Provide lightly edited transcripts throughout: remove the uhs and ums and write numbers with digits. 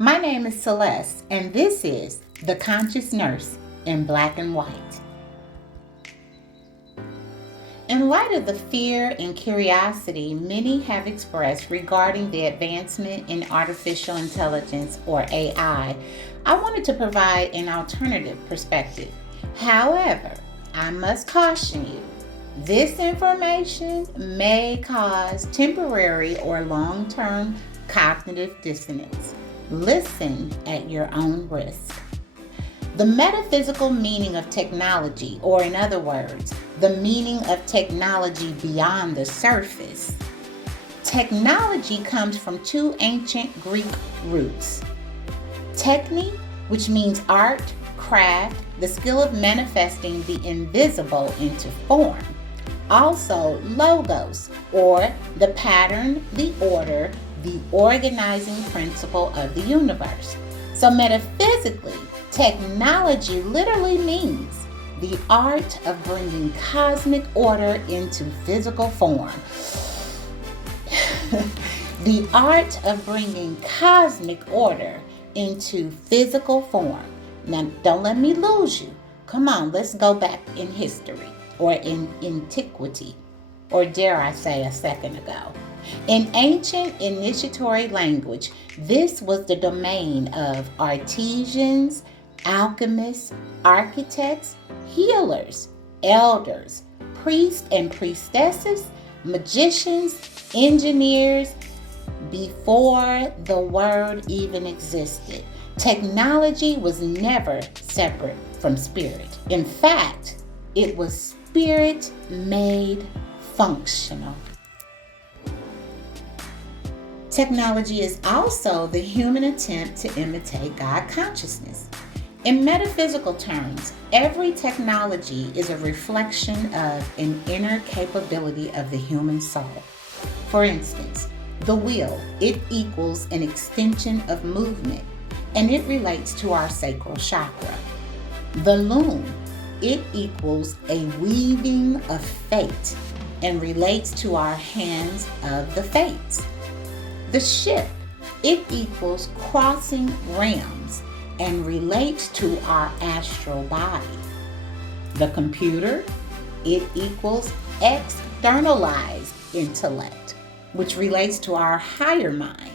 My name is Celeste, and this is The Conscious Nurse in Black and White. In light of the fear and curiosity many have expressed regarding the advancement in artificial intelligence, or AI, I wanted to provide an alternative perspective. However, I must caution you, this information may cause temporary or long-term cognitive dissonance. Listen at your own risk. The metaphysical meaning of technology, or in other words, the meaning of technology beyond the surface. Technology comes from two ancient Greek roots. Techne, which means art, craft, the skill of manifesting the invisible into form. Also, logos, or the pattern, the order, the organizing principle of the universe. So metaphysically, technology literally means the art of bringing cosmic order into physical form. The art of bringing cosmic order into physical form. Now, don't let me lose you. Come on, let's go back in history, or in antiquity, or dare I say a second ago. In ancient initiatory language, this was the domain of artisans, alchemists, architects, healers, elders, priests and priestesses, magicians, engineers, before the word even existed. Technology was never separate from spirit. In fact, it was spirit made functional. Technology is also the human attempt to imitate God consciousness. In metaphysical terms, every technology is a reflection of an inner capability of the human soul. For instance, the wheel, it equals an extension of movement, and it relates to our sacral chakra. The loom, it equals a weaving of fate and relates to our hands of the fates. The ship, it equals crossing realms and relates to our astral body. The computer, it equals externalized intellect, which relates to our higher mind.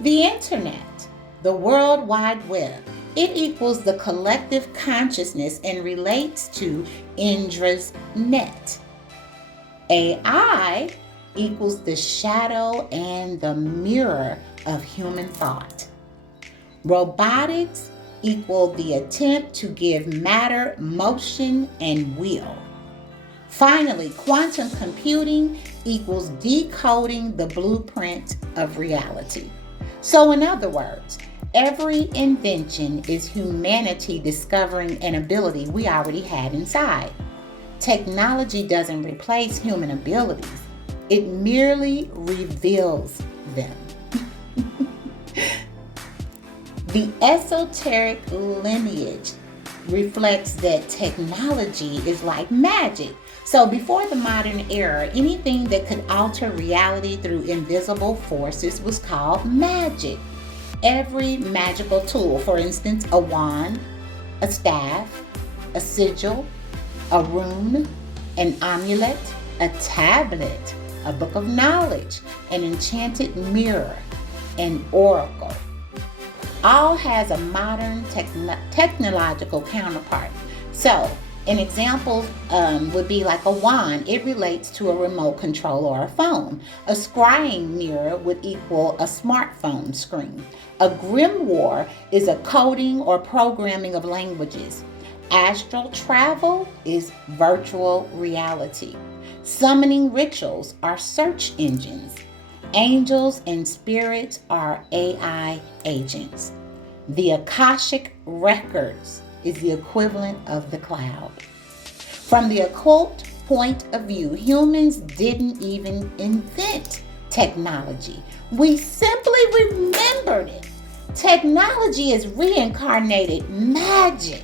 The internet, the World Wide Web, it equals the collective consciousness and relates to Indra's net. AI equals the shadow and the mirror of human thought. Robotics equal the attempt to give matter motion and will. Finally, quantum computing equals decoding the blueprint of reality. So in other words, every invention is humanity discovering an ability we already had inside. Technology doesn't replace human abilities. It merely reveals them. The esoteric lineage reflects that technology is like magic. So before the modern era, anything that could alter reality through invisible forces was called magic. Every magical tool, for instance, a wand, a staff, a sigil, a rune, an amulet, a tablet, a book of knowledge, an enchanted mirror, an oracle, all has a modern technological counterpart. So an example would be like a wand. It relates to a remote control or a phone. A scrying mirror would equal a smartphone screen. A grimoire is a coding or programming of languages. Astral travel is virtual reality. Summoning rituals are search engines. Angels and spirits are AI agents. The Akashic records is the equivalent of the cloud. From the occult point of view, humans didn't even invent technology. We simply remembered it. Technology is reincarnated magic.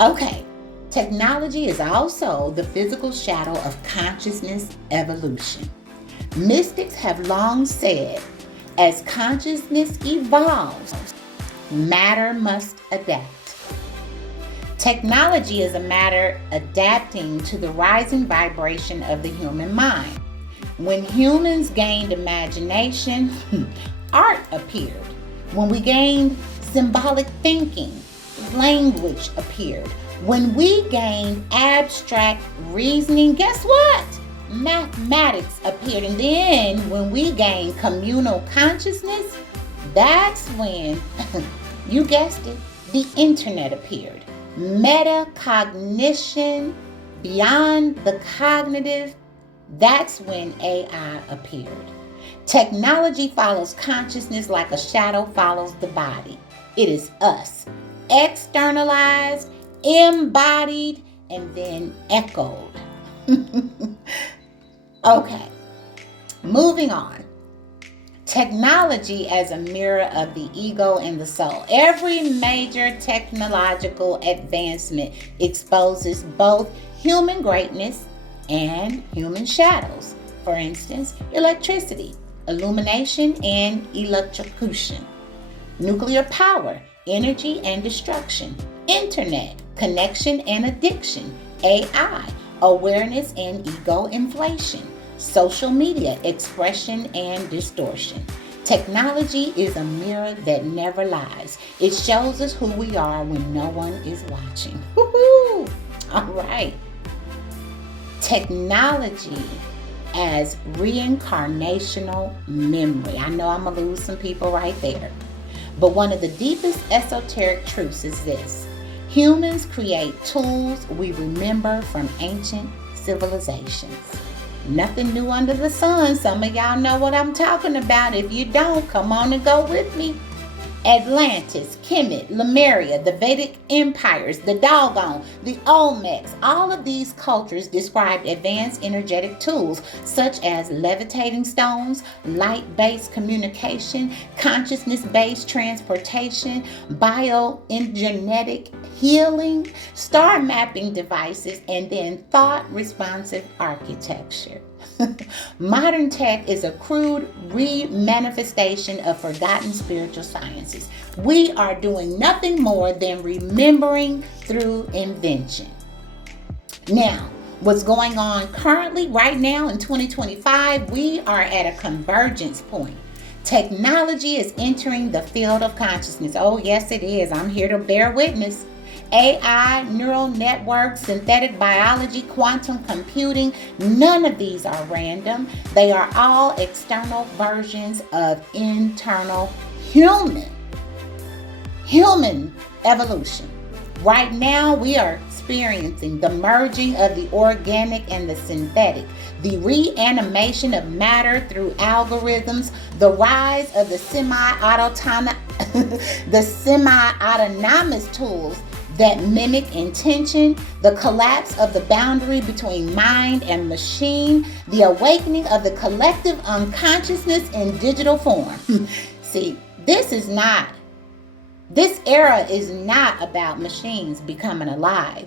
Okay, technology is also the physical shadow of consciousness evolution. Mystics have long said, as consciousness evolves, matter must adapt. Technology is a matter adapting to the rising vibration of the human mind. When humans gained imagination, art appeared. When we gained symbolic thinking, language appeared. When we gained abstract reasoning, guess what? Mathematics appeared. And then when we gained communal consciousness, that's when, you guessed it, the internet appeared. Metacognition, beyond the cognitive, that's when AI appeared. Technology follows consciousness like a shadow follows the body. It is us, externalized, embodied, and then echoed. Okay, moving on. Technology as a mirror of the ego and the soul. Every major technological advancement exposes both human greatness and human shadows. For instance, electricity, illumination and electrocution, nuclear power, energy and destruction, internet, connection and addiction, AI, awareness and ego inflation, social media, expression and distortion. Technology is a mirror that never lies. It shows us who we are when no one is watching. Woo-hoo! All right. Technology as reincarnational memory. I know I'm going to lose some people right there. But one of the deepest esoteric truths is this. Humans create tools we remember from ancient civilizations. Nothing new under the sun. Some of y'all know what I'm talking about. If you don't, come on and go with me. Atlantis, Kemet, Lemuria, the Vedic empires, the Dogon, the Olmecs, all of these cultures described advanced energetic tools such as levitating stones, light-based communication, consciousness-based transportation, bioenergetic healing, star mapping devices, and then thought-responsive architecture. Modern tech is a crude re-manifestation of forgotten spiritual sciences. We are doing nothing more than remembering through invention. Now, what's going on currently right now in 2025, we are at a convergence point. Technology is entering the field of consciousness. Oh, yes, it is. I'm here to bear witness. AI, neural networks, synthetic biology, quantum computing, none of these are random. They are all external versions of internal human evolution. Right now, we are experiencing the merging of the organic and the synthetic, the reanimation of matter through algorithms, the rise of the semi-autonomous tools that mimic intention, the collapse of the boundary between mind and machine, the awakening of the collective unconsciousness in digital form. See, this era is not about machines becoming alive.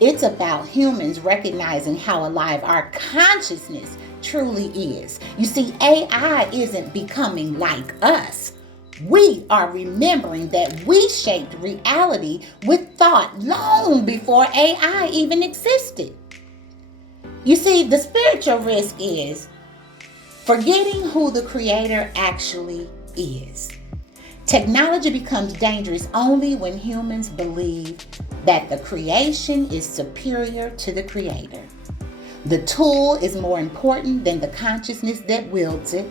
It's about humans recognizing how alive our consciousness truly is. You see, AI isn't becoming like us. We are remembering that we shaped reality with thought long before AI even existed. You see, the spiritual risk is forgetting who the creator actually is. Technology becomes dangerous only when humans believe that the creation is superior to the creator. The tool is more important than the consciousness that wields it.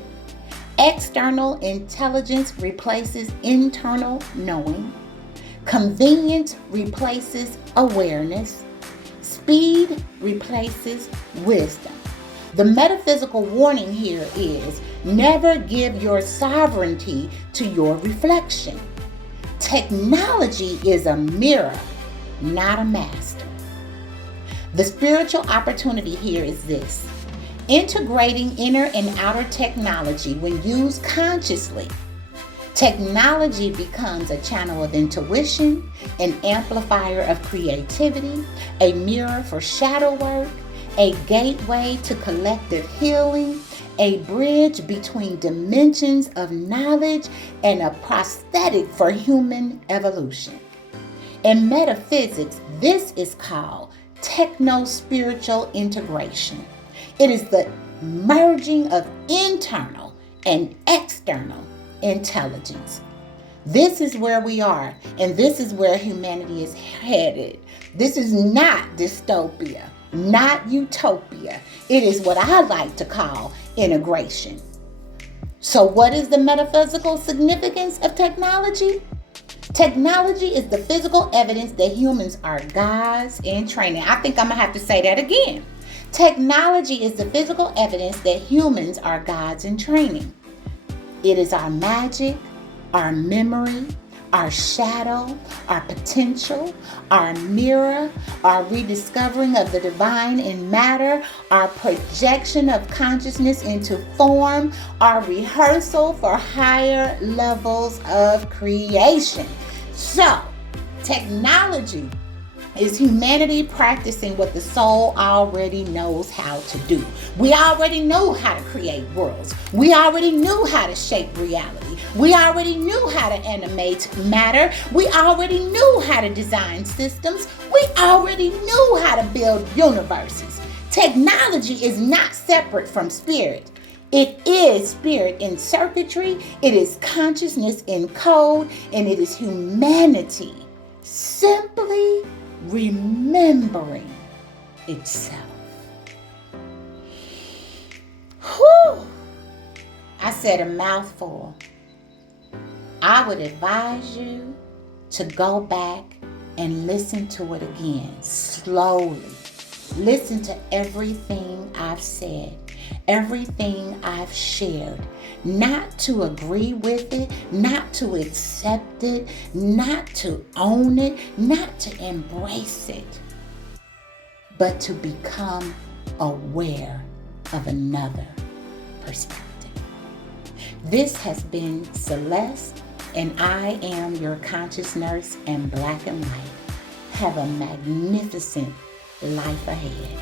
External intelligence replaces internal knowing. Convenience replaces awareness. Speed replaces wisdom. The metaphysical warning here is never give your sovereignty to your reflection. Technology is a mirror, not a master. The spiritual opportunity here is this: integrating inner and outer technology when used consciously. Technology becomes a channel of intuition, an amplifier of creativity, a mirror for shadow work, a gateway to collective healing, a bridge between dimensions of knowledge, and a prosthetic for human evolution. In metaphysics, this is called techno-spiritual integration. It is the merging of internal and external intelligence. This is where we are, and this is where humanity is headed. This is not dystopia, not utopia. It is what I like to call integration. So what is the metaphysical significance of technology? Technology is the physical evidence that humans are gods in training. I think I'm going to have to say that again. Technology is the physical evidence that humans are gods in training. It is our magic, our memory, our shadow, our potential, our mirror, our rediscovering of the divine in matter, our projection of consciousness into form, our rehearsal for higher levels of creation. So, technology is humanity practicing what the soul already knows how to do. We already know how to create worlds. We already knew how to shape reality. We already knew how to animate matter. We already knew how to design systems. We already knew how to build universes. Technology is not separate from spirit. It is spirit in circuitry, it is consciousness in code, and it is humanity simply remembering itself. Whew! I said a mouthful. I would advise you to go back and listen to it again, slowly. Listen to everything I've said, everything I've shared. Not to agree with it, not to accept it, not to own it, not to embrace it, but to become aware of another perspective. This has been Celeste, and I am your conscious nurse in black and white. Have a magnificent life ahead.